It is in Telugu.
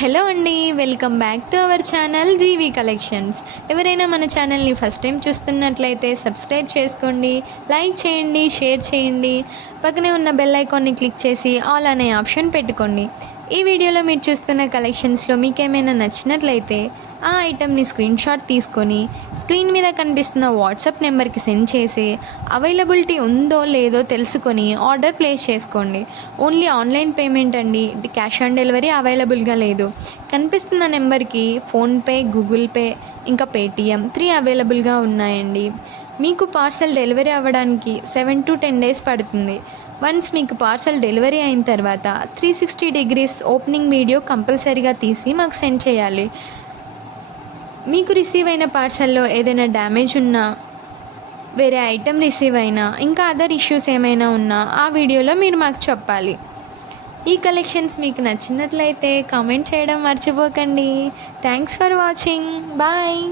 హలో అండి. Welcome back to our channel GV collections. ఎవరైనా మన ఛానల్ని ఫస్ట్ టైం చూస్తున్నట్లయితే సబ్స్క్రైబ్ చేసుకోండి, లైక్ చేయండి, షేర్ చేయండి. పక్కనే ఉన్న బెల్ ఐకాన్ని క్లిక్ చేసి ఆల్ అనే ఆప్షన్ పెట్టుకోండి. ఈ వీడియోలో మీరు చూస్తున్న కలెక్షన్స్లో మీకేమైనా నచ్చినట్లయితే ఆ ఐటెంని స్క్రీన్ షాట్ తీసుకొని స్క్రీన్ మీద కనిపిస్తున్న వాట్సాప్ నెంబర్కి సెండ్ చేసి అవైలబిలిటీ ఉందో లేదో తెలుసుకొని ఆర్డర్ ప్లేస్ చేసుకోండి. ఓన్లీ ఆన్లైన్ పేమెంట్ అండి, క్యాష్ ఆన్ డెలివరీ అవైలబుల్గా లేదు. కనిపిస్తున్న నెంబర్కి ఫోన్పే, గూగుల్ పే, ఇంకా పేటిఎం 3 అవైలబుల్గా ఉన్నాయండి. మీకు పార్సల్ డెలివరీ అవ్వడానికి 7 to 10 డేస్ పడుతుంది. వన్స్ మీకు పార్సల్ డెలివరీ అయిన తర్వాత 360 డిగ్రీస్ ఓపెనింగ్ వీడియో కంపల్సరీగా తీసి మాకు సెండ్ చేయాలి. మీకు రిసీవ్ అయిన పార్సల్లో ఏదైనా డ్యామేజ్ ఉన్నా, వేరే ఐటెం రిసీవ్ అయినా, ఇంకా అదర్ ఇష్యూస్ ఏమైనా ఉన్నా ఆ వీడియోలో మీరు మాకు చెప్పాలి. ఈ కలెక్షన్స్ మీకు నచ్చినట్లయితే కామెంట్ చేయడం మర్చిపోకండి. Thanks for watching. బాయ్.